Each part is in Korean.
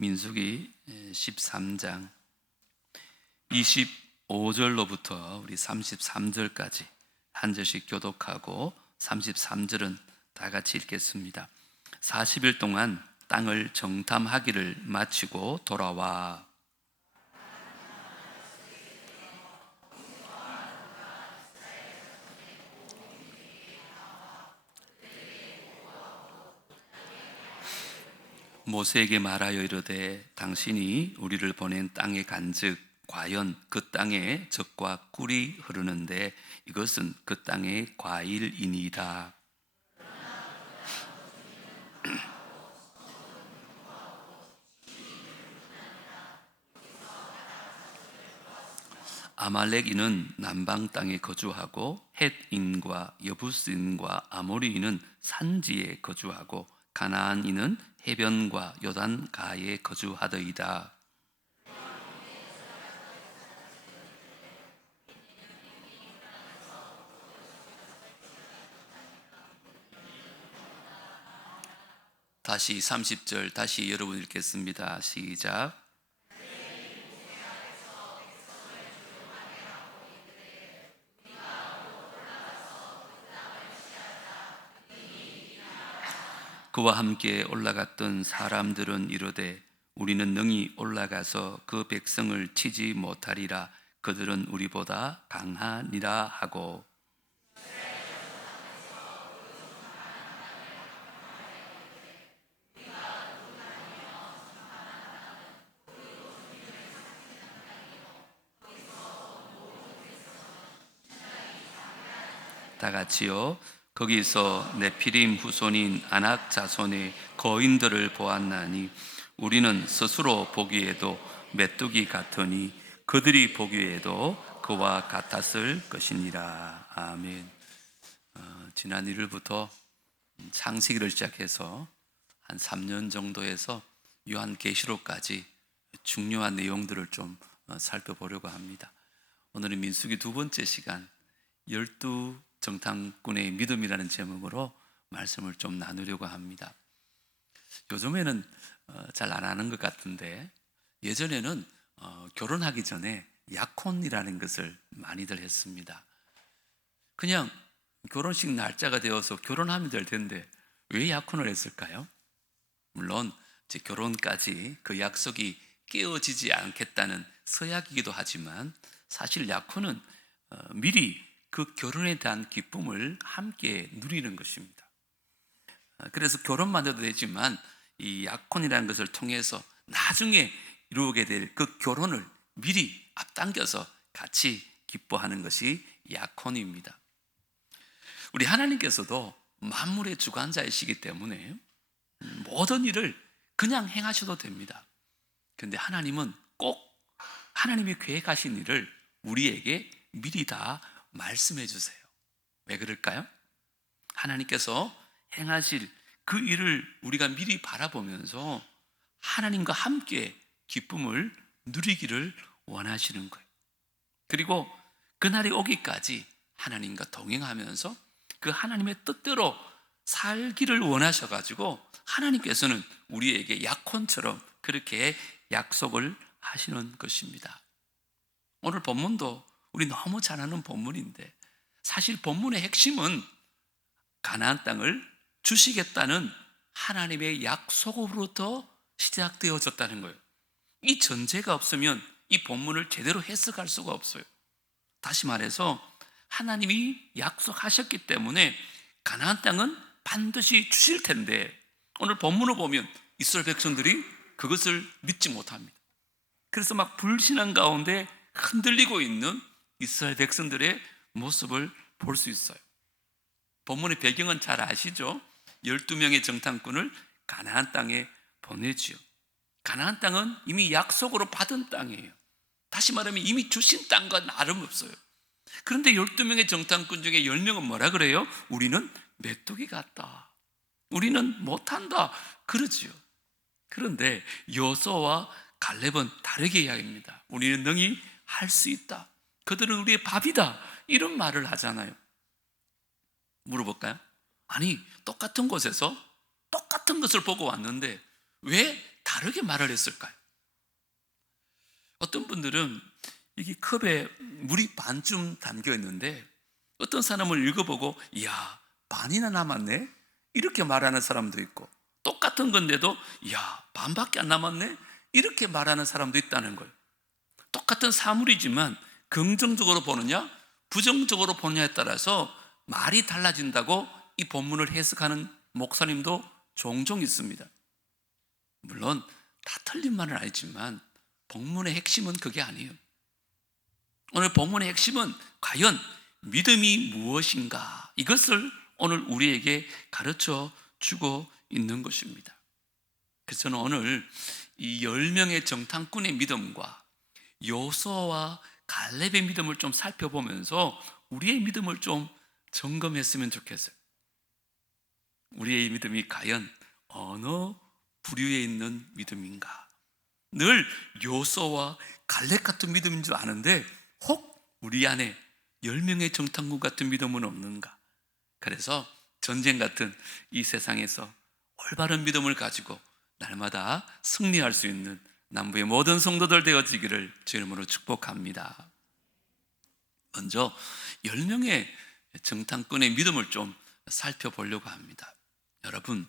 민수기 13장 25절로부터 우리 33절까지 한 절씩 교독하고 33절은 다 같이 읽겠습니다. 40일 동안 땅을 정탐하기를 마치고 돌아와 모세에게 말하여 이르되 당신이 우리를 보낸 땅에 간즉 과연 그 땅에 젖과 꿀이 흐르는데 이것은 그 땅의 과일이니이다. 아말렉인은 남방 땅에 거주하고 헷인과 여부스인과 아모리인은 산지에 거주하고 가나안인은 해변과 요단가에 거주하더이다. 다시 30절 다시 여러분 읽겠습니다. 시작. 그와 함께 올라갔던 사람들은 이르되 우리는 능히 올라가서 그 백성을 치지 못하리라. 그들은 우리보다 강하니라 하고 다 같이요. 거기서 네피림 후손인 아낙 자손의 거인들을 보았나니 우리는 스스로 보기에도 메뚜기 같으니 그들이 보기에도 그와 같았을 것이니라. 아멘. 지난 1일부터 창세기를 시작해서 한 3년 정도에서 요한계시록까지 중요한 내용들을 좀 살펴보려고 합니다. 오늘은 민수기 두 번째 시간 12 정탐꾼의 믿음이라는 제목으로 말씀을 좀 나누려고 합니다. 요즘에는 잘 안 하는 것 같은데 예전에는 결혼하기 전에 약혼이라는 것을 많이들 했습니다. 그냥 결혼식 날짜가 되어서 결혼하면 될 텐데 왜 약혼을 했을까요? 물론 제 결혼까지 그 약속이 깨어지지 않겠다는 서약이기도 하지만 사실 약혼은 미리 그 결혼에 대한 기쁨을 함께 누리는 것입니다. 그래서 결혼만 해도 되지만 이 약혼이라는 것을 통해서 나중에 이루게 될 그 결혼을 미리 앞당겨서 같이 기뻐하는 것이 약혼입니다. 우리 하나님께서도 만물의 주관자이시기 때문에 모든 일을 그냥 행하셔도 됩니다. 그런데 하나님은 꼭 하나님이 계획하신 일을 우리에게 미리 다 말씀해 주세요. 왜 그럴까요? 하나님께서 행하실 그 일을 우리가 미리 바라보면서 하나님과 함께 기쁨을 누리기를 원하시는 거예요. 그리고 그날이 오기까지 하나님과 동행하면서 그 하나님의 뜻대로 살기를 원하셔가지고 하나님께서는 우리에게 약혼처럼 그렇게 약속을 하시는 것입니다. 오늘 본문도 우리 너무 잘 아는 본문인데 사실 본문의 핵심은 가나안 땅을 주시겠다는 하나님의 약속으로부터 시작되어졌다는 거예요. 이 전제가 없으면 이 본문을 제대로 해석할 수가 없어요. 다시 말해서 하나님이 약속하셨기 때문에 가나안 땅은 반드시 주실 텐데 오늘 본문을 보면 이스라엘 백성들이 그것을 믿지 못합니다. 그래서 막 불신앙 가운데 흔들리고 있는 이스라엘 백성들의 모습을 볼 수 있어요. 본문의 배경은 잘 아시죠? 12명의 정탐꾼을 가나안 땅에 보내지요. 가나안 땅은 이미 약속으로 받은 땅이에요. 다시 말하면 이미 주신 땅과 다름없어요. 그런데 12명의 정탐꾼 중에 10명은 뭐라 그래요? 우리는 메뚜기 같다. 우리는 못한다. 그러지요. 그런데 여호수아와 갈렙은 다르게 이야기합니다. 우리는 능히 할 수 있다. 그들은 우리의 밥이다. 이런 말을 하잖아요. 물어볼까요? 아니, 똑같은 곳에서 똑같은 것을 보고 왔는데 왜 다르게 말을 했을까요? 어떤 분들은 이게 컵에 물이 반쯤 담겨 있는데 어떤 사람을 읽어보고 이야, 반이나 남았네? 이렇게 말하는 사람도 있고, 똑같은 건데도 이야, 반밖에 안 남았네? 이렇게 말하는 사람도 있다는 거예요. 똑같은 사물이지만 긍정적으로 보느냐 부정적으로 보느냐에 따라서 말이 달라진다고 이 본문을 해석하는 목사님도 종종 있습니다. 물론 다 틀린 말은 아니지만 본문의 핵심은 그게 아니에요. 오늘 본문의 핵심은 과연 믿음이 무엇인가, 이것을 오늘 우리에게 가르쳐 주고 있는 것입니다. 그래서 저는 오늘 이 10명의 정탐꾼의 믿음과 여호수아와 갈렙의 믿음을 좀 살펴보면서 우리의 믿음을 좀 점검했으면 좋겠어요. 우리의 믿음이 과연 어느 부류에 있는 믿음인가? 늘 여호수아와 갈렙 같은 믿음인 줄 아는데 혹 우리 안에 10명의 정탐꾼 같은 믿음은 없는가? 그래서 전쟁 같은 이 세상에서 올바른 믿음을 가지고 날마다 승리할 수 있는 남부의 모든 성도들 되어지기를 주의 이름으로 축복합니다. 먼저 10명의 정탐꾼의 믿음을 좀 살펴보려고 합니다. 여러분,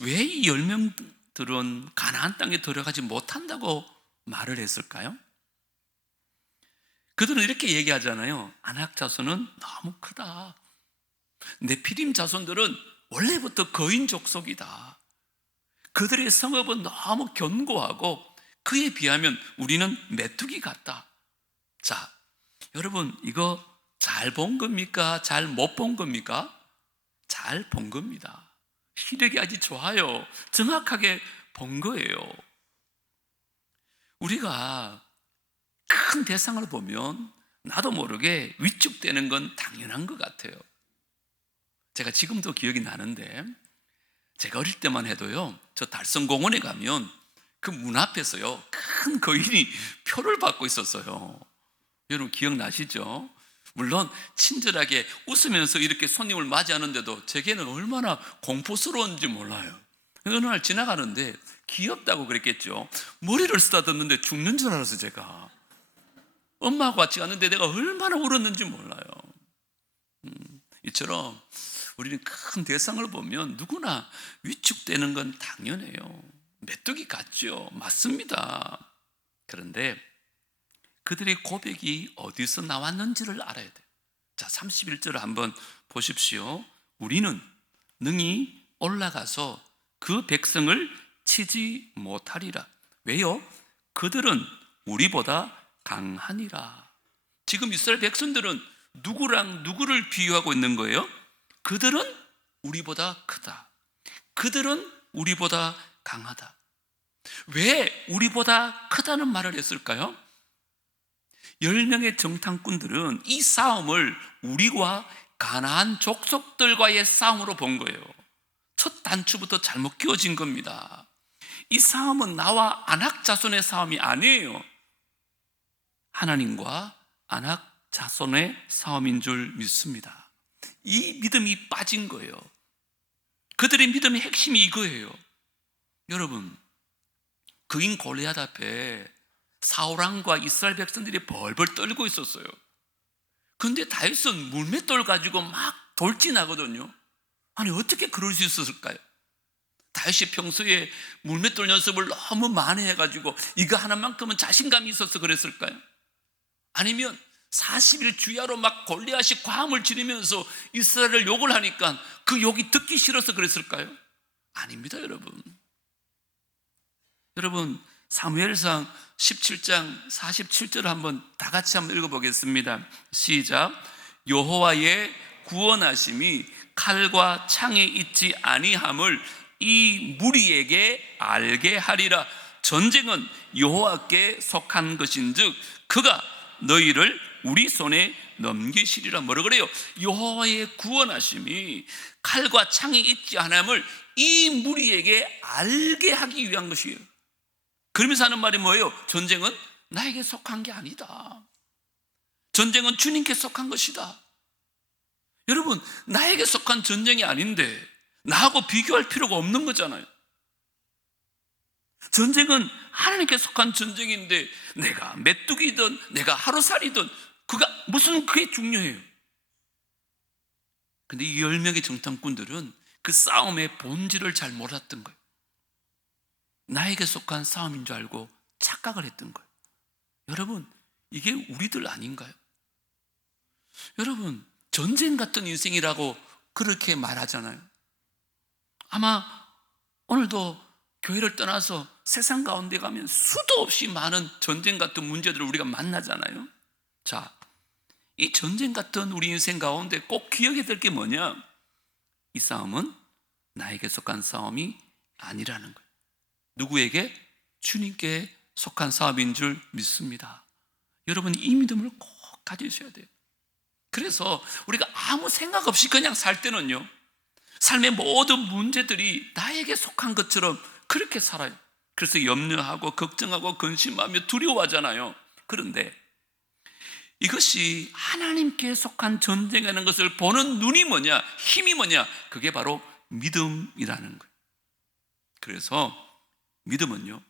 왜 이 10명들은 가나안 땅에 들어가지 못한다고 말을 했을까요? 그들은 이렇게 얘기하잖아요. 아낙 자손은 너무 크다. 네피림 자손들은 원래부터 거인 족속이다. 그들의 성읍은 너무 견고하고 그에 비하면 우리는 메뚜기 같다. 자, 여러분, 이거 잘 본 겁니까? 잘 못 본 겁니까? 잘 본 겁니다. 시력이 아주 좋아요. 정확하게 본 거예요. 우리가 큰 대상을 보면 나도 모르게 위축되는 건 당연한 것 같아요. 제가 지금도 기억이 나는데, 제가 어릴 때만 해도요, 저 달성공원에 가면 그 문 앞에서요, 큰 거인이 표를 받고 있었어요. 여러분 기억나시죠? 물론 친절하게 웃으면서 이렇게 손님을 맞이하는데도 제게는 얼마나 공포스러운지 몰라요. 어느 날 지나가는데 귀엽다고 그랬겠죠. 머리를 쓰다듬는데 죽는 줄 알았어요. 제가 엄마하고 같이 갔는데 내가 얼마나 울었는지 몰라요. 이처럼 우리는 큰 대상을 보면 누구나 위축되는 건 당연해요. 메뚜기 같죠. 맞습니다. 그런데 그들의 고백이 어디서 나왔는지를 알아야 돼요. 자, 31절을 한번 보십시오. 우리는 능히 올라가서 그 백성을 치지 못하리라. 왜요? 그들은 우리보다 강하니라. 지금 이스라엘 백성들은 누구랑 누구를 비유하고 있는 거예요? 그들은 우리보다 크다. 그들은 우리보다 강하다. 왜 우리보다 크다는 말을 했을까요? 10명의 정탐꾼들은 이 싸움을 우리와 가나안 족속들과의 싸움으로 본 거예요. 첫 단추부터 잘못 끼워진 겁니다. 이 싸움은 나와 아낙 자손의 싸움이 아니에요. 하나님과 아낙 자손의 싸움인 줄 믿습니다. 이 믿음이 빠진 거예요. 그들의 믿음의 핵심이 이거예요. 여러분, 그인 골리앗 앞에 사울왕과 이스라엘 백성들이 벌벌 떨고 있었어요. 그런데 다윗은 물맷돌 가지고 막 돌진하거든요. 아니, 어떻게 그럴 수 있었을까요? 다윗이 평소에 물맷돌 연습을 너무 많이 해가지고 이거 하나만큼은 자신감이 있어서 그랬을까요? 아니면 40일 주야로 막 골리앗이 과음을 지르면서 이스라엘을 욕을 하니까 그 욕이 듣기 싫어서 그랬을까요? 아닙니다, 여러분. 여러분, 사무엘상 17장 47절을 한번 다 같이 한번 읽어보겠습니다. 시작. 여호와의 구원하심이 칼과 창에 있지 아니함을 이 무리에게 알게 하리라. 전쟁은 여호와께 속한 것인즉 그가 너희를 우리 손에 넘기시리라. 뭐라 그래요? 여호와의 구원하심이 칼과 창에 있지 않음을 이 무리에게 알게 하기 위한 것이에요. 그러면서 하는 말이 뭐예요? 전쟁은 나에게 속한 게 아니다. 전쟁은 주님께 속한 것이다. 여러분, 나에게 속한 전쟁이 아닌데 나하고 비교할 필요가 없는 거잖아요. 전쟁은 하나님께 속한 전쟁인데 내가 메뚜기든 내가 하루살이든 그게 중요해요. 근데 이 10명의 정탐꾼들은 그 싸움의 본질을 잘 몰랐던 거예요. 나에게 속한 싸움인 줄 알고 착각을 했던 거예요. 여러분, 이게 우리들 아닌가요? 여러분, 전쟁 같은 인생이라고 그렇게 말하잖아요. 아마 오늘도 교회를 떠나서 세상 가운데 가면 수도 없이 많은 전쟁 같은 문제들을 우리가 만나잖아요. 자, 이 전쟁 같은 우리 인생 가운데 꼭 기억해야 될 게 뭐냐? 이 싸움은 나에게 속한 싸움이 아니라는 거예요. 누구에게? 주님께 속한 싸움인 줄 믿습니다. 여러분, 이 믿음을 꼭 가지셔야 돼요. 그래서 우리가 아무 생각 없이 그냥 살 때는요, 삶의 모든 문제들이 나에게 속한 것처럼 그렇게 살아요. 그래서 염려하고 걱정하고 근심하며 두려워하잖아요. 그런데 이것이 하나님께 속한 전쟁하는 것을 보는 눈이 뭐냐, 힘이 뭐냐, 그게 바로 믿음이라는 거예요. 그래서 믿음은요,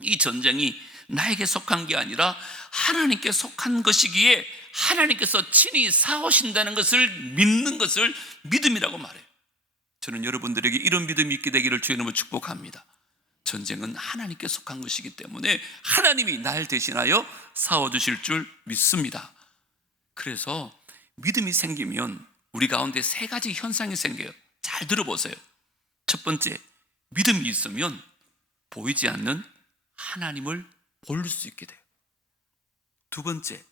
이 전쟁이 나에게 속한 게 아니라 하나님께 속한 것이기에 하나님께서 친히 싸우신다는 것을 믿는 것을 믿음이라고 말해요. 저는 여러분들에게 이런 믿음이 있게 되기를 주의 이름으로 축복합니다. 전쟁은 하나님께 속한 것이기 때문에 하나님이 날 대신하여 싸워주실 줄 믿습니다. 그래서 믿음이 생기면 우리 가운데 3가지 현상이 생겨요. 잘 들어보세요. 첫 번째, 믿음이 있으면 보이지 않는 하나님을 볼 수 있게 돼요. 두 번째,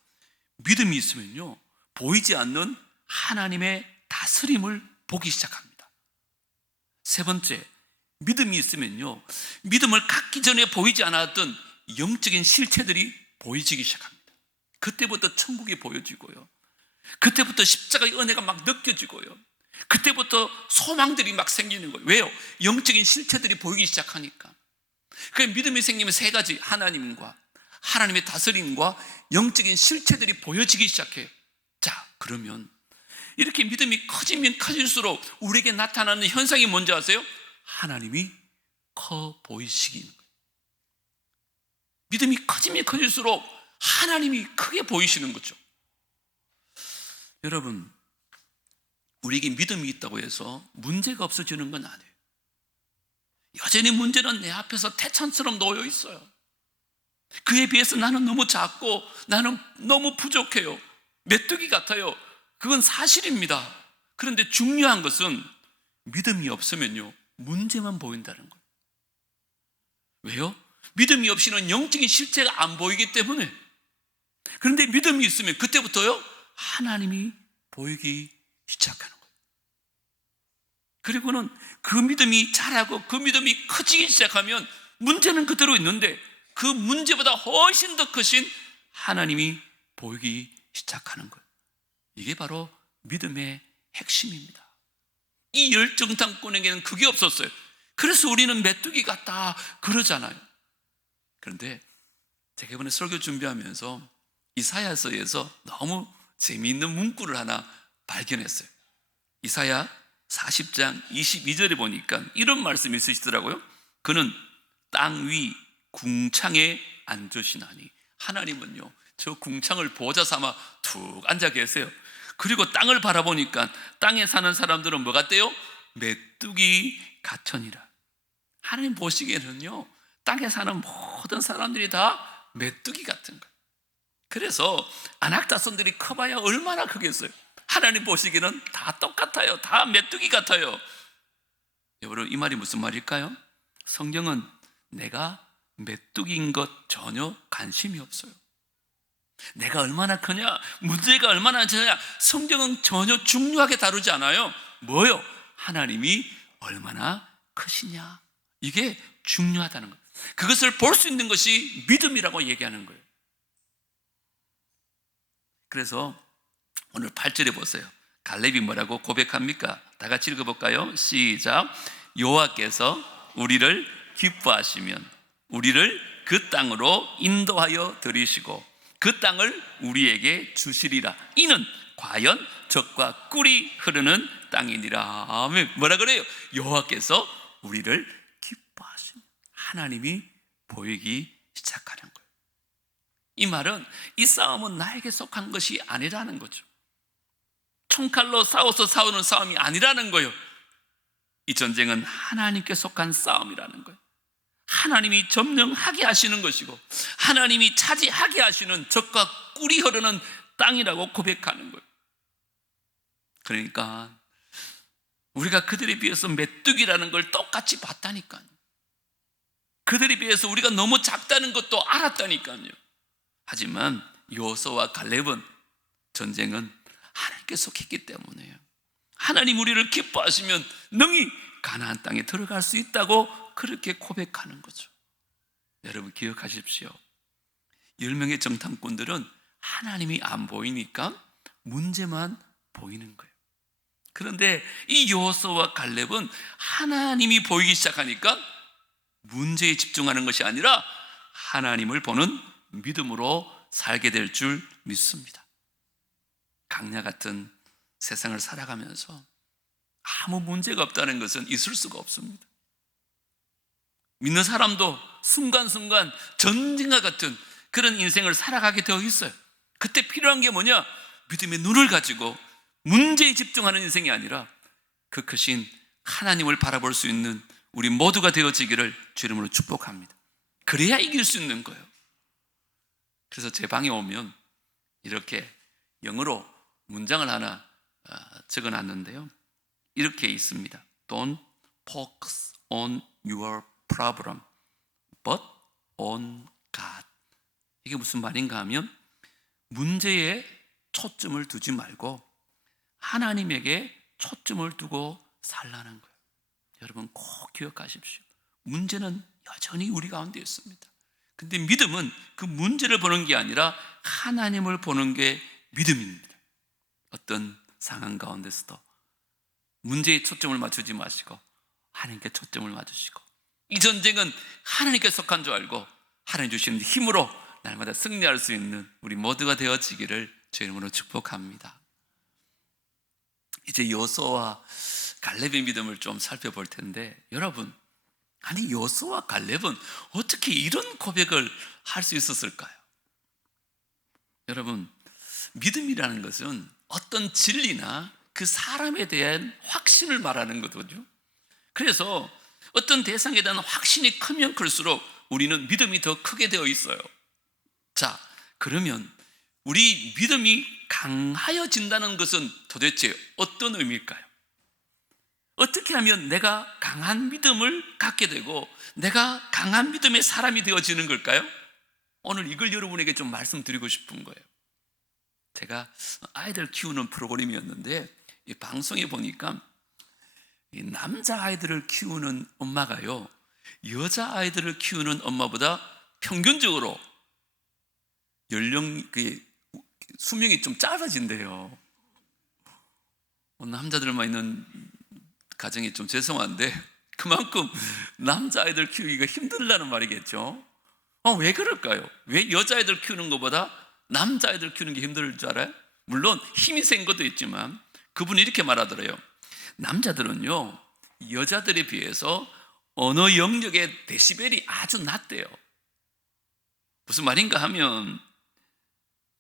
믿음이 있으면요, 보이지 않는 하나님의 다스림을 보기 시작합니다. 세 번째, 믿음이 있으면요, 믿음을 갖기 전에 보이지 않았던 영적인 실체들이 보이기 시작합니다. 그때부터 천국이 보여지고요, 그때부터 십자가의 은혜가 막 느껴지고요, 그때부터 소망들이 막 생기는 거예요. 왜요? 영적인 실체들이 보이기 시작하니까. 그 믿음이 생기면 3가지, 하나님과 하나님의 다스림과 영적인 실체들이 보여지기 시작해요. 자, 그러면 이렇게 믿음이 커지면 커질수록 우리에게 나타나는 현상이 뭔지 아세요? 하나님이 커 보이시기. 믿음이 커지면 커질수록 하나님이 크게 보이시는 거죠. 여러분, 우리에게 믿음이 있다고 해서 문제가 없어지는 건 아니에요. 여전히 문제는 내 앞에서 태산처럼 놓여 있어요. 그에 비해서 나는 너무 작고 나는 너무 부족해요. 메뚜기 같아요. 그건 사실입니다. 그런데 중요한 것은 믿음이 없으면요, 문제만 보인다는 거예요. 왜요? 믿음이 없이는 영적인 실체가 안 보이기 때문에. 그런데 믿음이 있으면 그때부터요, 하나님이 보이기 시작하는 거예요. 그리고는 그 믿음이 자라고 그 믿음이 커지기 시작하면 문제는 그대로 있는데 그 문제보다 훨씬 더 크신 하나님이 보이기 시작하는 거예요. 이게 바로 믿음의 핵심입니다. 이 열정탐꾼에게는 그게 없었어요. 그래서 우리는 메뚜기 같다 그러잖아요. 그런데 제가 이번에 설교 준비하면서 이사야서에서 너무 재미있는 문구를 하나 발견했어요. 이사야 40장 22절에 보니까 이런 말씀이 있으시더라고요. 그는 땅 위 궁창에 앉으시나니. 하나님은요, 저 궁창을 보좌 삼아 툭 앉아 계세요. 그리고 땅을 바라보니까 땅에 사는 사람들은 뭐 같대요? 메뚜기 같으니라. 하나님 보시기에는요, 땅에 사는 모든 사람들이 다 메뚜기 같은 거예요. 그래서 안악다손들이 커봐야 얼마나 크겠어요. 하나님 보시기에는 다 똑같아요. 다 메뚜기 같아요. 여러분, 이 말이 무슨 말일까요? 성경은 내가 메뚜기인 것 전혀 관심이 없어요. 내가 얼마나 크냐, 문제가 얼마나 크냐, 성경은 전혀 중요하게 다루지 않아요. 뭐요? 하나님이 얼마나 크시냐, 이게 중요하다는 거예요. 그것을 볼 수 있는 것이 믿음이라고 얘기하는 거예요. 그래서 오늘 8절에 보세요. 갈렙이 뭐라고 고백합니까? 다 같이 읽어볼까요? 시작. 여호와께서 우리를 기뻐하시면 우리를 그 땅으로 인도하여 들이시고 그 땅을 우리에게 주시리라. 이는 과연 젖과 꿀이 흐르는 땅이니라. 아멘. 뭐라 그래요? 여호와께서 우리를 기뻐하시면. 하나님이 보이기 시작하는 거예요. 이 말은 이 싸움은 나에게 속한 것이 아니라는 거죠. 총칼로 싸워서 싸우는 싸움이 아니라는 거예요. 이 전쟁은 하나님께 속한 싸움이라는 거예요. 하나님이 점령하게 하시는 것이고 하나님이 차지하게 하시는 적과 꿀이 흐르는 땅이라고 고백하는 거예요. 그러니까 우리가 그들에 비해서 메뚜기라는 걸 똑같이 봤다니까요. 그들에 비해서 우리가 너무 작다는 것도 알았다니까요. 하지만 여호수아와 갈렙은 전쟁은 하나님께 속했기 때문에요. 하나님 우리를 기뻐하시면 능히 가나안 땅에 들어갈 수 있다고 그렇게 고백하는 거죠. 여러분 기억하십시오. 10명의 정탐꾼들은 하나님이 안 보이니까 문제만 보이는 거예요. 그런데 이 여호수아와 갈렙은 하나님이 보이기 시작하니까 문제에 집중하는 것이 아니라 하나님을 보는 믿음으로 살게 될 줄 믿습니다. 강야 같은 세상을 살아가면서 아무 문제가 없다는 것은 있을 수가 없습니다. 믿는 사람도 순간순간 전쟁과 같은 그런 인생을 살아가게 되어 있어요. 그때 필요한 게 뭐냐? 믿음의 눈을 가지고 문제에 집중하는 인생이 아니라 그 크신 하나님을 바라볼 수 있는 우리 모두가 되어지기를 주 이름으로 축복합니다. 그래야 이길 수 있는 거예요. 그래서 제 방에 오면 이렇게 영어로 문장을 하나 적어놨는데요. 이렇게 있습니다. Don't focus on your problem, but on God. 이게 무슨 말인가 하면 문제에 초점을 두지 말고 하나님에게 초점을 두고 살라는 거예요. 여러분 꼭 기억하십시오. 문제는 여전히 우리 가운데 있습니다. 근데 믿음은 그 문제를 보는 게 아니라 하나님을 보는 게 믿음입니다. 어떤 상황 가운데서도 문제에 초점을 맞추지 마시고 하나님께 초점을 맞추시고 이 전쟁은 하나님께 속한 줄 알고 하나님 주시는 힘으로 날마다 승리할 수 있는 우리 모두가 되어지기를 주 이름으로 축복합니다. 이제 여호수아와 갈렙의 믿음을 좀 살펴볼 텐데 여러분, 아니 여호수아와 갈렙은 어떻게 이런 고백을 할 수 있었을까요? 여러분, 믿음이라는 것은 어떤 진리나 그 사람에 대한 확신을 말하는 거거든요. 그래서 어떤 대상에 대한 확신이 크면 클수록 우리는 믿음이 더 크게 되어 있어요. 자, 그러면 우리 믿음이 강하여진다는 것은 도대체 어떤 의미일까요? 어떻게 하면 내가 강한 믿음을 갖게 되고 내가 강한 믿음의 사람이 되어지는 걸까요? 오늘 이걸 여러분에게 좀 말씀드리고 싶은 거예요. 제가 아이들 키우는 프로그램이었는데 이 방송에 보니까 이 남자아이들을 키우는 엄마가요 여자아이들을 키우는 엄마보다 평균적으로 수명이 좀 짧아진대요. 남자들만 있는 가정이 좀 죄송한데 그만큼 남자아이들 키우기가 힘들다는 말이겠죠. 왜 그럴까요? 왜 여자아이들 키우는 것보다 남자아이들 키우는 게 힘들 줄 알아요? 물론 힘이 센 것도 있지만 그분이 이렇게 말하더래요. 남자들은요 여자들에 비해서 언어 영역의 데시벨이 아주 낮대요. 무슨 말인가 하면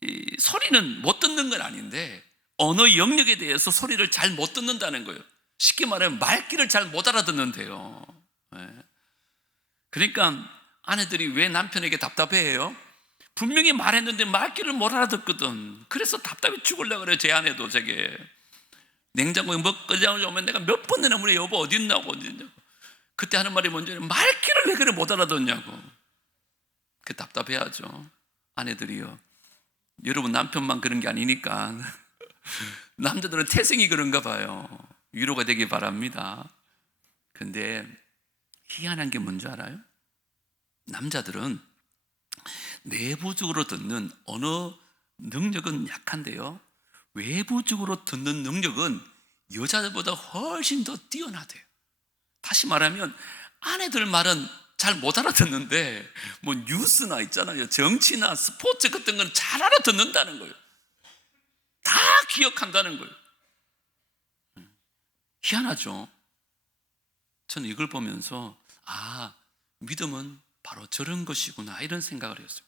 이 소리는 못 듣는 건 아닌데 언어 영역에 대해서 소리를 잘 못 듣는다는 거예요. 쉽게 말하면 말귀를 잘 못 알아듣는데요. 그러니까 아내들이 왜 남편에게 답답해해요? 분명히 말했는데 말귀를 못 알아듣거든. 그래서 답답해 죽으려고 그래요. 제 아내도 제게 냉장고에 뭐 끓여오면 내가 몇 번 내나 물에 여보 어디 있냐고 그때 하는 말이 뭔지 말귀를 왜 그래 못 알아듣냐고. 그 답답해하죠. 아내들이요. 여러분 남편만 그런 게 아니니까 남자들은 태생이 그런가 봐요. 위로가 되길 바랍니다. 근데 희한한 게 뭔지 알아요? 남자들은 내부적으로 듣는 언어 능력은 약한데요 외부적으로 듣는 능력은 여자들보다 훨씬 더 뛰어나대요. 다시 말하면 아내들 말은 잘 못 알아듣는데 뭐 뉴스나 있잖아요 정치나 스포츠 같은 건 잘 알아듣는다는 거예요. 다 기억한다는 거예요. 희한하죠. 저는 이걸 보면서 믿음은 바로 저런 것이구나, 이런 생각을 했어요.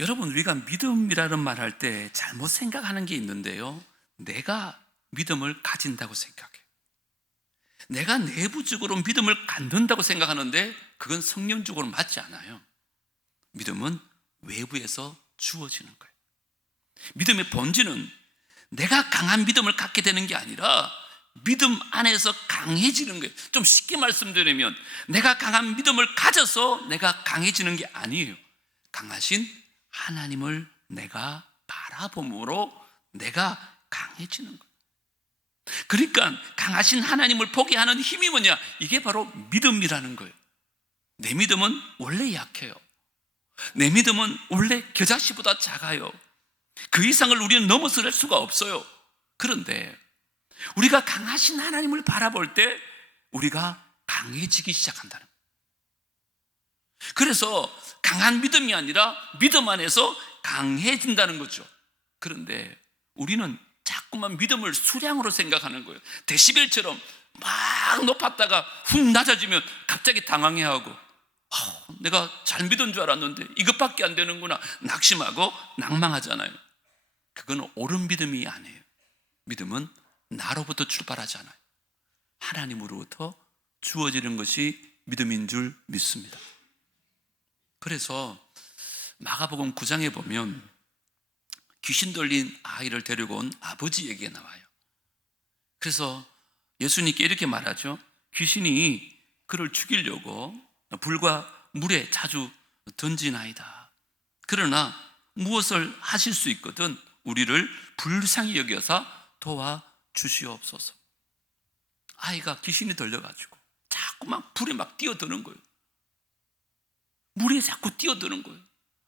여러분, 우리가 믿음이라는 말 할 때 잘못 생각하는 게 있는데요, 내가 믿음을 가진다고 생각해요. 내가 내부적으로 믿음을 갖는다고 생각하는데 그건 성령적으로 맞지 않아요. 믿음은 외부에서 주어지는 거예요. 믿음의 본질은 내가 강한 믿음을 갖게 되는 게 아니라 믿음 안에서 강해지는 거예요. 좀 쉽게 말씀드리면 내가 강한 믿음을 가져서 내가 강해지는 게 아니에요. 강하신 하나님을 내가 바라봄으로 내가 강해지는 거예요. 그러니까 강하신 하나님을 보게 하는 힘이 뭐냐? 이게 바로 믿음이라는 거예요. 내 믿음은 원래 약해요. 내 믿음은 원래 겨자씨보다 작아요. 그 이상을 우리는 넘어설 수가 없어요. 그런데 우리가 강하신 하나님을 바라볼 때 우리가 강해지기 시작한다는 거예요. 그래서 강한 믿음이 아니라 믿음 안에서 강해진다는 거죠. 그런데 우리는 자꾸만 믿음을 수량으로 생각하는 거예요. 데시벨처럼 막 높았다가 훅 낮아지면 갑자기 당황해하고 내가 잘 믿은 줄 알았는데 이것밖에 안 되는구나, 낙심하고 낭망하잖아요. 그건 옳은 믿음이 아니에요. 믿음은 나로부터 출발하잖아요. 하나님으로부터 주어지는 것이 믿음인 줄 믿습니다. 그래서 마가복음 9장에 보면 귀신 들린 아이를 데리고 온 아버지 얘기가 나와요. 그래서 예수님께 이렇게 말하죠. 귀신이 그를 죽이려고 불과 물에 자주 던지나이다. 그러나 무엇을 하실 수 있거든 우리를 불쌍히 여겨서 도와주시옵소서. 아이가 귀신이 들려가지고 자꾸 막 불에 막 뛰어드는 거예요. 물에 자꾸 뛰어드는 거예요.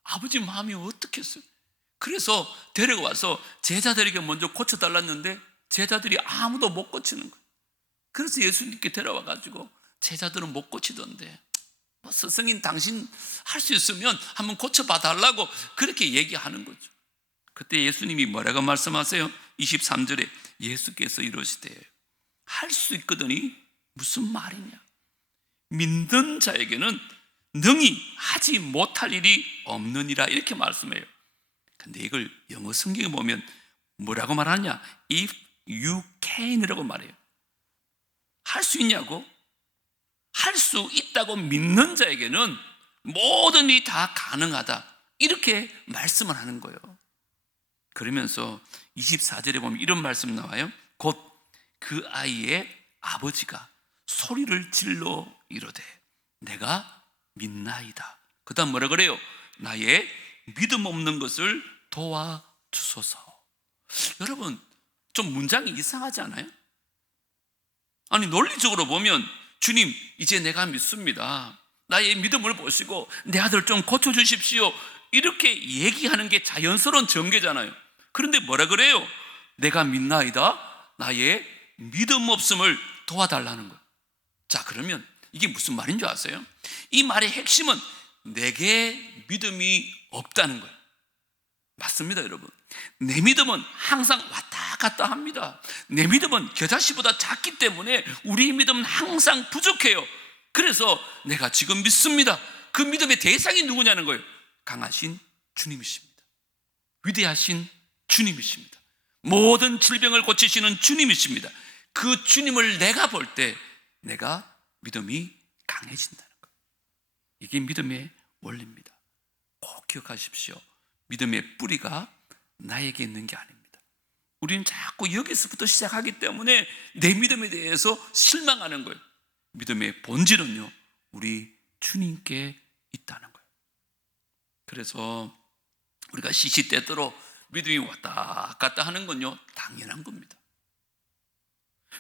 아버지 마음이 어떻겠어요? 그래서 데려와서 제자들에게 먼저 고쳐달랐는데 제자들이 아무도 못 고치는 거예요. 그래서 예수님께 데려와가지고 제자들은 못 고치던데 스승님 당신 할 수 있으면 한번 고쳐봐달라고 그렇게 얘기하는 거죠. 그때 예수님이 뭐라고 말씀하세요? 23절에 예수께서 이러시되 할 수 있거든이 무슨 말이냐? 믿는 자에게는 능히 하지 못할 일이 없느니라, 이렇게 말씀해요. 근데 이걸 영어 성경에 보면 뭐라고 말하냐? If you can이라고 말해요. 할 수 있냐고? 할 수 있다고 믿는 자에게는 모든 일이 다 가능하다, 이렇게 말씀을 하는 거예요. 그러면서 24절에 보면 이런 말씀 나와요. 곧 그 아이의 아버지가 소리를 질러 이르되 내가 믿나이다. 그 다음 뭐라 그래요? 나의 믿음 없는 것을 도와주소서. 여러분, 좀 문장이 이상하지 않아요? 아니, 논리적으로 보면 주님, 이제 내가 믿습니다. 나의 믿음을 보시고 내 아들 좀 고쳐주십시오, 이렇게 얘기하는 게 자연스러운 전개잖아요. 그런데 뭐라 그래요? 내가 믿나이다. 나의 믿음 없음을 도와달라는 거예요. 자, 그러면 이게 무슨 말인 줄 아세요? 이 말의 핵심은 내게 믿음이 없다는 거예요. 맞습니다, 여러분. 내 믿음은 항상 왔다 갔다 합니다. 내 믿음은 겨자씨보다 작기 때문에 우리의 믿음은 항상 부족해요. 그래서 내가 지금 믿습니다. 그 믿음의 대상이 누구냐는 거예요. 강하신 주님이십니다. 위대하신 주님이십니다. 모든 질병을 고치시는 주님이십니다. 그 주님을 내가 볼 때 내가 믿음이 강해진다는 거예요. 이게 믿음의 원리입니다. 꼭 기억하십시오. 믿음의 뿌리가 나에게 있는 게 아닙니다. 우리는 자꾸 여기서부터 시작하기 때문에 내 믿음에 대해서 실망하는 거예요. 믿음의 본질은요, 우리 주님께 있다는 거예요. 그래서 우리가 시시때때로 믿음이 왔다 갔다 하는 건요, 당연한 겁니다.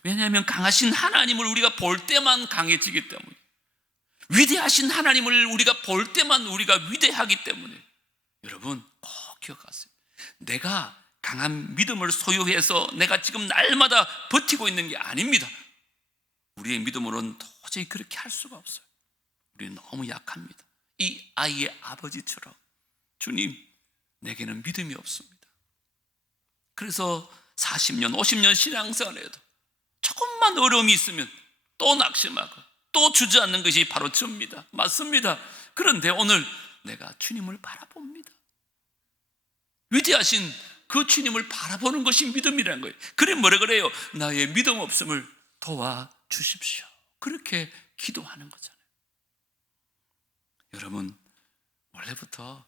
왜냐하면 강하신 하나님을 우리가 볼 때만 강해지기 때문에, 위대하신 하나님을 우리가 볼 때만 우리가 위대하기 때문에, 여러분 꼭 기억하세요. 내가 강한 믿음을 소유해서 내가 지금 날마다 버티고 있는 게 아닙니다. 우리의 믿음으로는 도저히 그렇게 할 수가 없어요. 우리는 너무 약합니다. 이 아이의 아버지처럼 주님, 내게는 믿음이 없습니다. 그래서 40년, 50년 신앙생활에도 조금만 어려움이 있으면 또 낙심하고 또 주저앉는 것이 바로 접니다. 맞습니다. 그런데 오늘 내가 주님을 바라봅니다. 위대하신 그 주님을 바라보는 것이 믿음이라는 거예요. 그래 뭐라 그래요? 나의 믿음 없음을 도와주십시오. 그렇게 기도하는 거잖아요. 여러분, 원래부터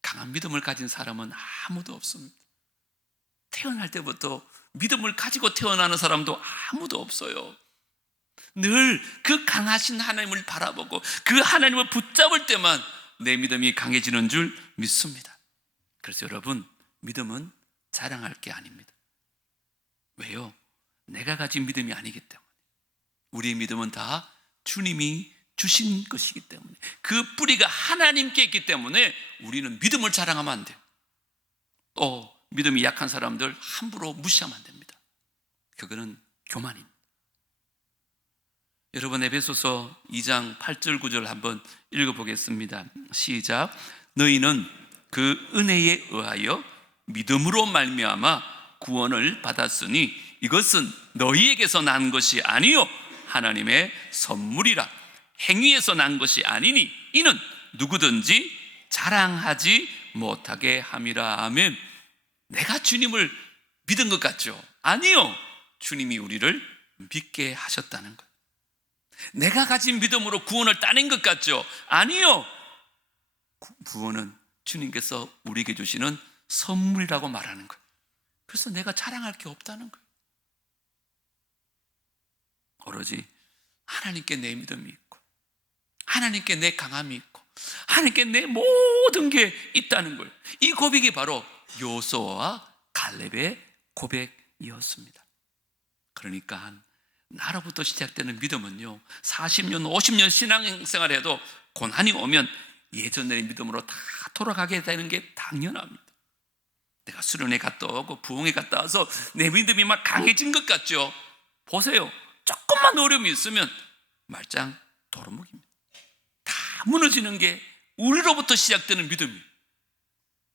강한 믿음을 가진 사람은 아무도 없습니다. 태어날 때부터 믿음을 가지고 태어나는 사람도 아무도 없어요. 늘 그 강하신 하나님을 바라보고 그 하나님을 붙잡을 때만 내 믿음이 강해지는 줄 믿습니다. 그래서 여러분, 믿음은 자랑할 게 아닙니다. 왜요? 내가 가진 믿음이 아니기 때문에. 우리의 믿음은 다 주님이 주신 것이기 때문에, 그 뿌리가 하나님께 있기 때문에 우리는 믿음을 자랑하면 안 돼요. 또 믿음이 약한 사람들 함부로 무시하면 안 됩니다. 그거는 교만입니다. 여러분, 에베소서 2장 8절 9절 한번 읽어보겠습니다. 시작. 너희는 그 은혜에 의하여 믿음으로 말미암아 구원을 받았으니 이것은 너희에게서 난 것이 아니요 하나님의 선물이라. 행위에서 난 것이 아니니 이는 누구든지 자랑하지 못하게 함이라. 아멘. 내가 주님을 믿은 것 같죠? 아니요, 주님이 우리를 믿게 하셨다는 것. 내가 가진 믿음으로 구원을 따낸 것 같죠? 아니요, 구원은 주님께서 우리에게 주시는 선물이라고 말하는 거예요. 그래서 내가 자랑할 게 없다는 거예요. 오로지 하나님께 내 믿음이 있고, 하나님께 내 강함이 있고, 하나님께 내 모든 게 있다는 거예요. 이 고백이 바로 여호수아와 갈렙의 고백이었습니다. 그러니까 나로부터 시작되는 믿음은요, 40년, 50년 신앙생활을 해도 고난이 오면 예전의 믿음으로 다 돌아가게 되는 게 당연합니다. 내가 수련회 갔다 오고 부흥회 갔다 와서 내 믿음이 막 강해진 것 같죠? 보세요. 조금만 어려움이 있으면 말짱 도루묵입니다. 다 무너지는 게 우리로부터 시작되는 믿음이에요.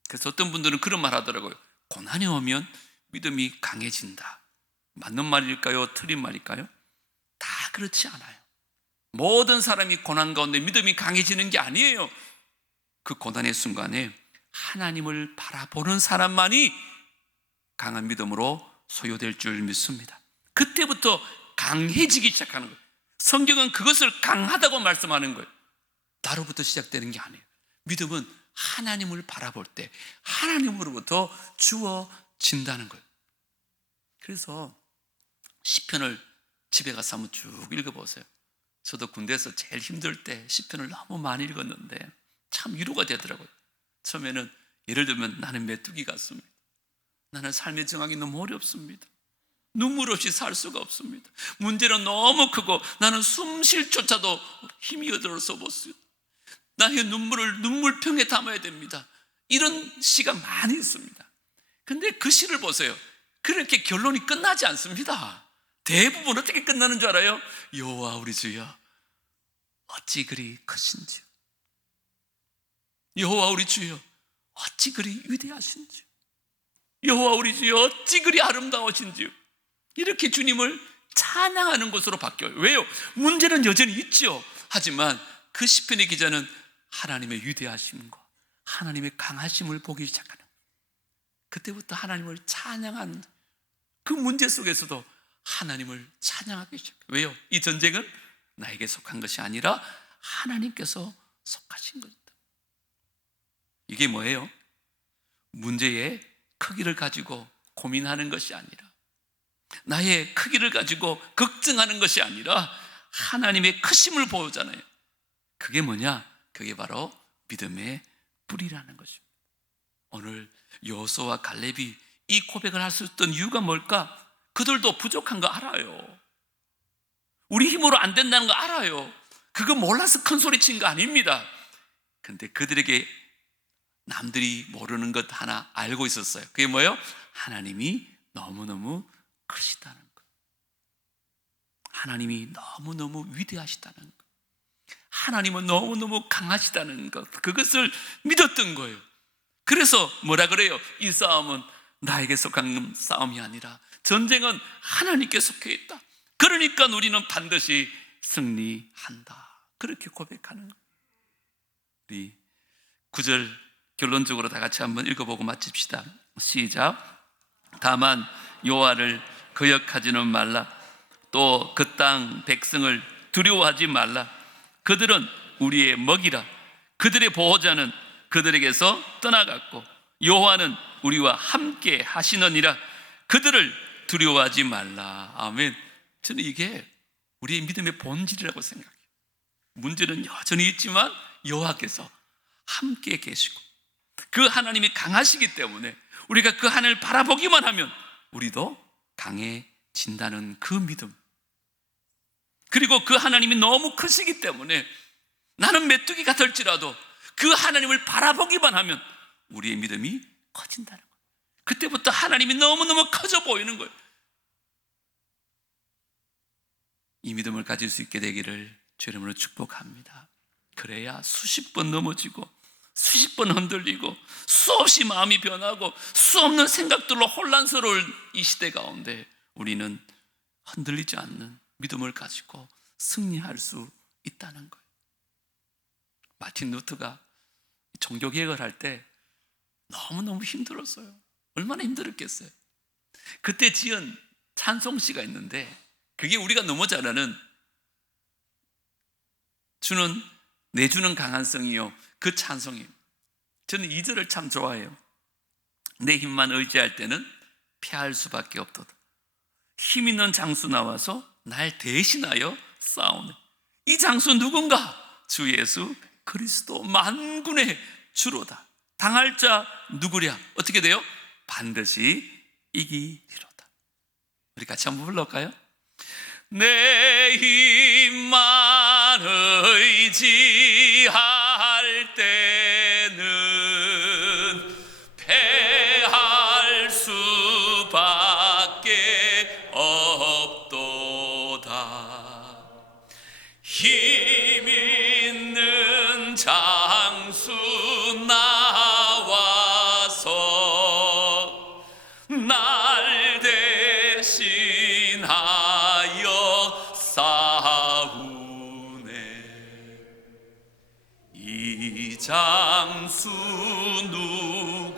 그래서 어떤 분들은 그런 말 하더라고요. 고난이 오면 믿음이 강해진다. 맞는 말일까요? 틀린 말일까요? 다 그렇지 않아요. 모든 사람이 고난 가운데 믿음이 강해지는 게 아니에요. 그 고난의 순간에 하나님을 바라보는 사람만이 강한 믿음으로 소유될 줄 믿습니다. 그때부터 강해지기 시작하는 거예요. 성경은 그것을 강하다고 말씀하는 거예요. 나로부터 시작되는 게 아니에요. 믿음은 하나님을 바라볼 때 하나님으로부터 주어진다는 거예요. 그래서 시편을 집에 가서 한번 쭉 읽어보세요. 저도 군대에서 제일 힘들 때 시편을 너무 많이 읽었는데 참 위로가 되더라고요. 처음에는 예를 들면 나는 메뚜기 같습니다. 나는 삶의 정황이 너무 어렵습니다. 눈물 없이 살 수가 없습니다. 문제는 너무 크고 나는 숨 쉴 조차도 힘이 어디로서 못 써요. 나의 눈물을 눈물병에 담아야 됩니다. 이런 시가 많이 있습니다. 근데 그 시를 보세요. 그렇게 결론이 끝나지 않습니다. 대부분 어떻게 끝나는 줄 알아요? 여호와 우리 주여 어찌 그리 크신지요. 여호와 우리 주여 어찌 그리 위대하신지요. 여호와 우리 주여 어찌 그리 아름다우신지요. 이렇게 주님을 찬양하는 것으로 바뀌어요. 왜요? 문제는 여전히 있죠. 하지만 그 시편의 기자는 하나님의 위대하심과 하나님의 강하심을 보기 시작하는 거예요. 그때부터 하나님을 찬양하는, 그 문제 속에서도 하나님을 찬양하기 시작해요. 왜요? 이 전쟁은 나에게 속한 것이 아니라 하나님께서 속하신 것이다. 이게 뭐예요? 문제의 크기를 가지고 고민하는 것이 아니라, 나의 크기를 가지고 걱정하는 것이 아니라 하나님의 크심을 보여잖아요. 그게 뭐냐? 그게 바로 믿음의 뿌리라는 것입니다. 오늘 여호수아와 갈렙이 이 고백을 할 수 있던 이유가 뭘까? 그들도 부족한 거 알아요. 우리 힘으로 안 된다는 거 알아요. 그거 몰라서 큰 소리 친 거 아닙니다. 근데 그들에게 남들이 모르는 것 하나 알고 있었어요. 그게 뭐예요? 하나님이 너무너무 크시다는 것, 하나님이 너무너무 위대하시다는 것, 하나님은 너무너무 강하시다는 것, 그것을 믿었던 거예요. 그래서 뭐라 그래요? 이 싸움은 나에게 속한 싸움이 아니라 전쟁은 하나님께 속해 있다. 그러니까 우리는 반드시 승리한다. 그렇게 고백하는 거예요. 우리 9절 결론적으로 다 같이 한번 읽어보고 마칩시다. 시작. 다만 여호와를 거역하지는 말라. 또 그 땅 백성을 두려워하지 말라. 그들은 우리의 먹이라. 그들의 보호자는 그들에게서 떠나갔고 여호와는 우리와 함께 하시느니라. 그들을 두려워하지 말라. 아멘. 저는 이게 우리의 믿음의 본질이라고 생각해요. 문제는 여전히 있지만 여호와께서 함께 계시고 그 하나님이 강하시기 때문에 우리가 그 하나님을 바라보기만 하면 우리도 강해진다는 그 믿음, 그리고 그 하나님이 너무 크시기 때문에 나는 메뚜기가 될지라도 그 하나님을 바라보기만 하면 우리의 믿음이 커진다는 거예요. 그때부터 하나님이 너무너무 커져 보이는 거예요. 이 믿음을 가질 수 있게 되기를 주의 이름으로 축복합니다. 그래야 수십 번 넘어지고 수십 번 흔들리고 수없이 마음이 변하고 수없는 생각들로 혼란스러울 이 시대 가운데 우리는 흔들리지 않는 믿음을 가지고 승리할 수 있다는 거예요. 마틴 루터가 종교개혁을 할 때 너무너무 힘들었어요. 얼마나 힘들었겠어요. 그때 지은 찬송시가 있는데 그게 우리가 너무 잘 아는 주는 내주는 강한 성이요 그 찬송이에요. 저는 2절을 참 좋아해요. 내 힘만 의지할 때는 패할 수밖에 없도다. 힘 있는 장수 나와서 날 대신하여 싸우네. 이 장수 누군가? 주 예수 그리스도 만군의 주로다. 당할 자 누구랴? 어떻게 돼요? 반드시 이기리로다. 우리 같이 한번 불러볼까요? 내 힘만 의지할 때는 패할 수밖에 없도다. 힘 있는 장수 나와서 날 대신하여 싸우네. 이 장수 누군가?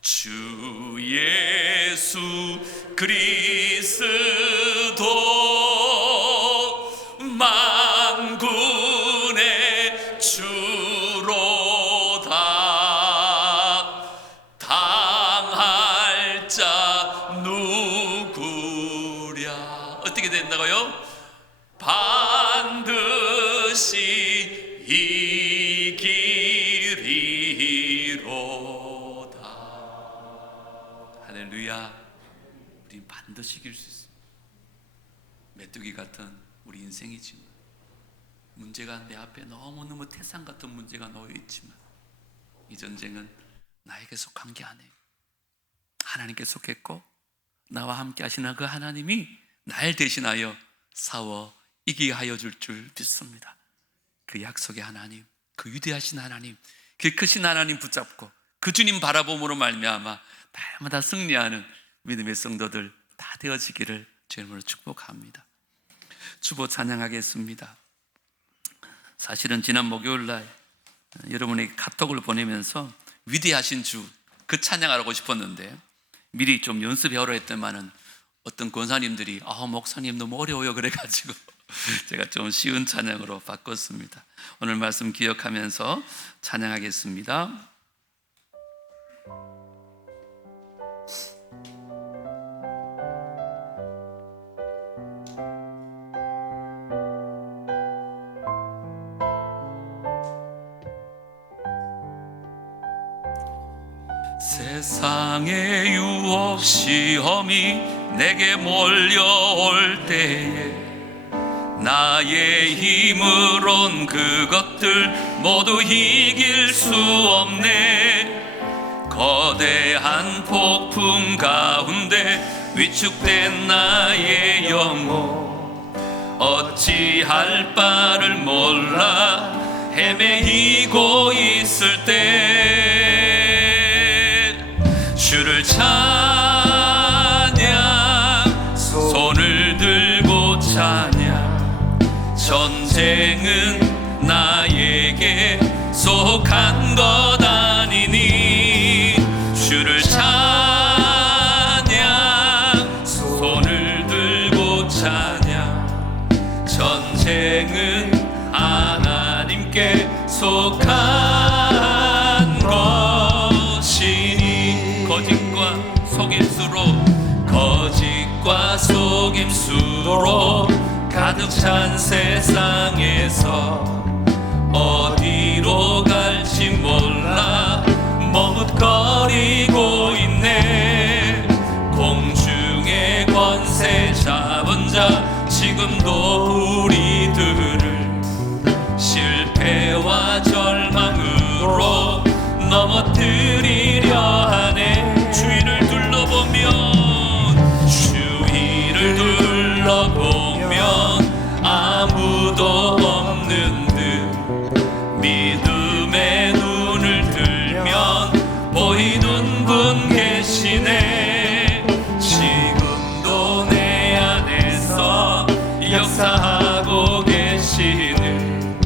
주 예수 그리스도 만군의 주로다. 당할 자 누구랴? 어떻게 된다고요? 반드시 이기리로다. 할렐루야. 우린 반드시 이길 수 있습니다. 메뚜기 같은 우리 인생이지만, 문제가 내 앞에 너무너무 태산 같은 문제가 놓여 있지만, 이 전쟁은 나에게 속한 게 아니에요. 하나님께 속했고 나와 함께 하시는 그 하나님이 날 대신하여 싸워 이기게 하여 줄 믿습니다. 그 약속의 하나님, 그 위대하신 하나님, 그 크신 하나님 붙잡고 그 주님 바라봄으로 말미암아 날마다 승리하는 믿음의 성도들 다 되어지기를 주의 이름으로 축복합니다. 주보 찬양하겠습니다. 사실은 지난 목요일 날 여러분에게 카톡을 보내면서 위대하신 주 그 찬양하고 싶었는데 미리 좀 연습해오라 했더만은 어떤 권사님들이 목사님 너무 어려워요 그래가지고 제가 좀 쉬운 찬양으로 바꿨습니다. 오늘 말씀 기억하면서 찬양하겠습니다. 세상의 유혹 시험이 내게 몰려올 때에 나의 힘으론 그것들 모두 이길 수 없네. 거대한 폭풍 가운데 위축된 나의 영혼 어찌할 바를 몰라 헤매이고 있을 때 주를 찬양 손을 들 전쟁은 나에게 속한 것 아니니 주를 찬양 손을 들고 찬양 전쟁은 하나님께 속한 것이니 거짓과 속임수로 가득 찬 세상에서 어디로 갈지 몰라 머뭇거리고 있네. 공중의 권세 잡은 자 지금도 우리들을 실패와 절망으로 넘어뜨리려 하네. 주위를 둘러보면 아무도 없는 듯 믿음의 눈을 들면 보이는 분 계시네. 지금도 내 안에서 역사하고 계시는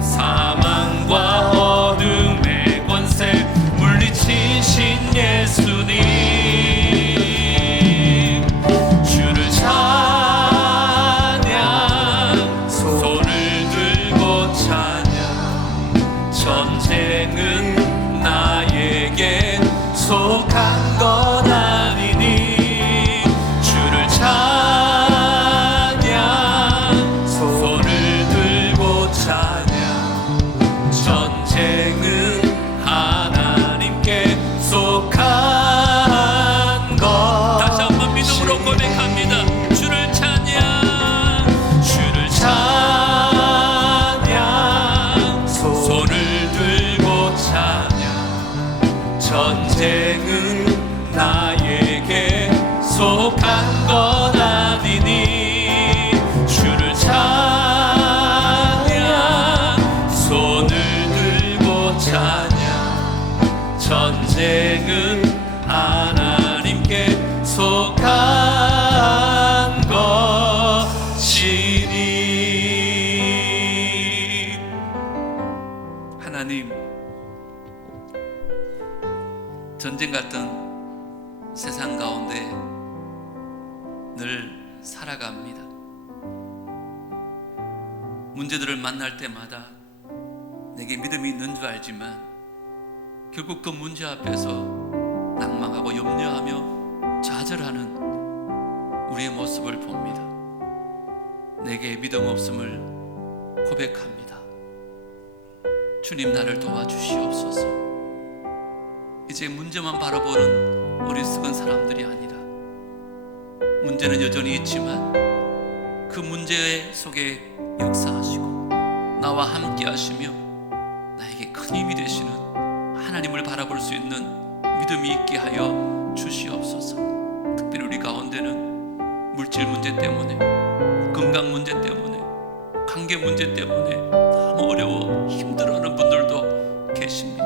사망과 어둠의 권세 물리치신 예수님 주를 찬양 손을 들고 찬양 전쟁은 나에게 속한 것 아니니 주를 찬양 손을 들고 찬양 전쟁은 하나님께 속한 것. 다시 한번 믿음으로 고백합니다. 주를 찬양 손을 들고 찬양 전쟁은 나에게 속한 것 아니니 주를 찬양 손을 들고 찬양 전쟁은 하나님께 속한 것이니. 하나님, 전쟁 같은 세상 가운데 늘 살아갑니다. 문제들을 만날 때마다 내게 믿음이 있는 줄 알지만 결국 그 문제 앞에서 낭망하고 염려하며 좌절하는 우리의 모습을 봅니다. 내게 믿음 없음을 고백합니다. 주님, 나를 도와주시옵소서. 이제 문제만 바라보는 어리석은 사람들이 아니라 문제는 여전히 있지만 그 문제 속에 역사하시고 나와 함께 하시며 나에게 큰 힘이 되시는 하나님을 바라볼 수 있는 믿음이 있게 하여 주시옵소서. 특별히 우리 가운데는 물질 문제 때문에, 건강 문제 때문에, 관계 문제 때문에 너무 어려워 힘들어하는 분들도 계십니다.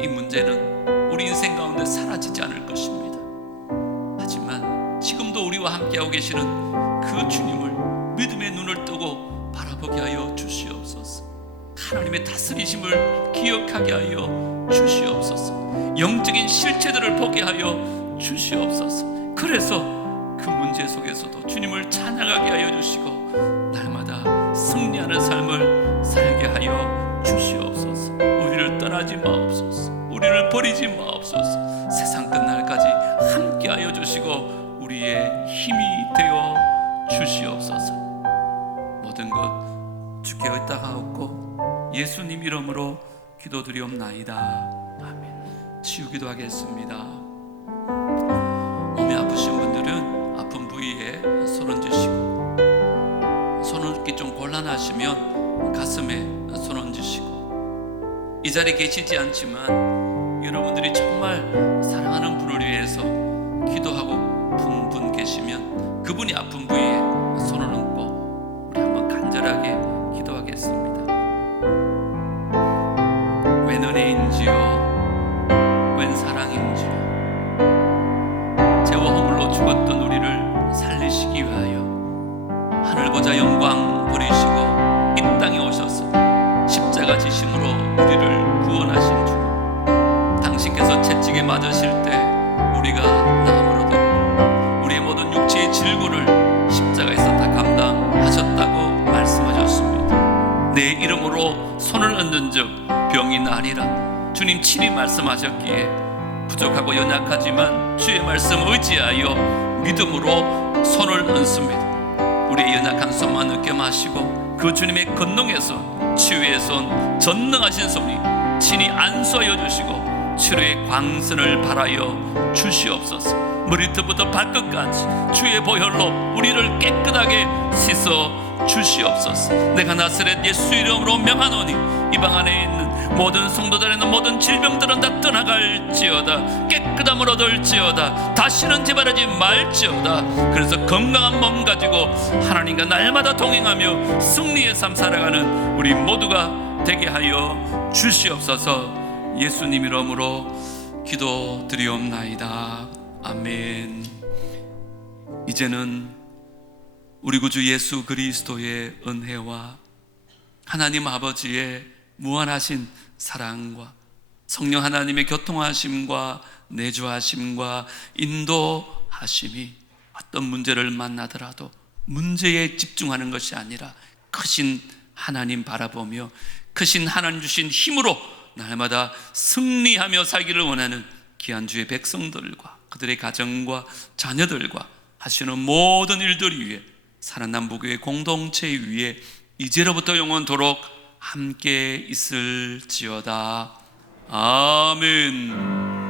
이 문제는 우리 인생 가운데 사라지지 않을 것입니다. 하지만 지금도 우리와 함께하고 계시는 그 주님을 믿음의 눈을 뜨고 바라보게 하여 주시옵소서. 하나님의 다스리심을 기억하게 하여 주시옵소서. 영적인 실체들을 보게 하여 주시옵소서. 그래서 그 문제 속에서도 주님을 찬양하게 하여 주시고 날마다 승리하는 삶을 살게 하여 주시옵소서. 우리를 떠나지 마옵소서. 우리를 버리지 마옵소서. 세상 끝날까지 함께 하여 주시고 우리의 힘이 되어 주시옵소서. 모든 것 주께 의탁하옵고 예수님 이름으로 기도드리옵나이다. 아멘. 치유기도 하겠습니다. 몸이 아프신 분들은 아픈 부위에 손 얹으시고, 손 얹기 좀 곤란하시면 가슴에 손 얹으시고, 이 자리에 계시지 않지만 여러분들이 정말 사랑하는 분을 위해서 기도하고 분 계시면 그분이 아픈 부위에 손을 얹고 우리 한번 간절하게 기도하겠습니다. 웬 은혜인지요 웬 사랑인지요 죄와 허물로 죽었던 우리를 살리시기 위하여 하늘 보좌 영광 버리시고 이 십자가 지심으로 우리를 구원하신 주, 당신께서 채찍에 맞으실 때 우리가 나음을 얻었고 우리의 모든 육체의 질고를 십자가에서 다 감당하셨다고 말씀하셨습니다. 내 이름으로 손을 얹은 즉 병이 나으리라 주님 친히 말씀하셨기에 부족하고 연약하지만 주의 말씀 의지하여 믿음으로 손을 얹습니다. 우리의 연약한 손만 느껴 마시고 그 주님의 권능에서 치유의 손, 전능하신 손이 친히 안수하여 주시고 치료의 광선을 발하여 주시옵소서. 머리끝부터 발끝까지 주의 보혈로 우리를 깨끗하게 씻어 주시옵소서. 내가 나사렛 예수 이름으로 명하노니 이 방 안에 있는 모든 성도들에 있는 모든 질병들은 다 떠나갈지어다. 깨끗함을 얻을지어다. 다시는 재발하지 말지어다. 그래서 건강한 몸 가지고 하나님과 날마다 동행하며 승리의 삶 살아가는 우리 모두가 되게 하여 주시옵소서. 예수님 이름으로 기도드리옵나이다. 아멘. 이제는 우리 구주 예수 그리스도의 은혜와 하나님 아버지의 무한하신 사랑과 성령 하나님의 교통하심과 내주하심과 인도하심이 어떤 문제를 만나더라도 문제에 집중하는 것이 아니라 크신 하나님 바라보며 크신 하나님 주신 힘으로 날마다 승리하며 살기를 원하는 귀한 주의 백성들과 그들의 가정과 자녀들과 하시는 모든 일들 위해 살아남부교회 공동체 위에 이제로부터 영원토록 함께 있을지어다. 아멘.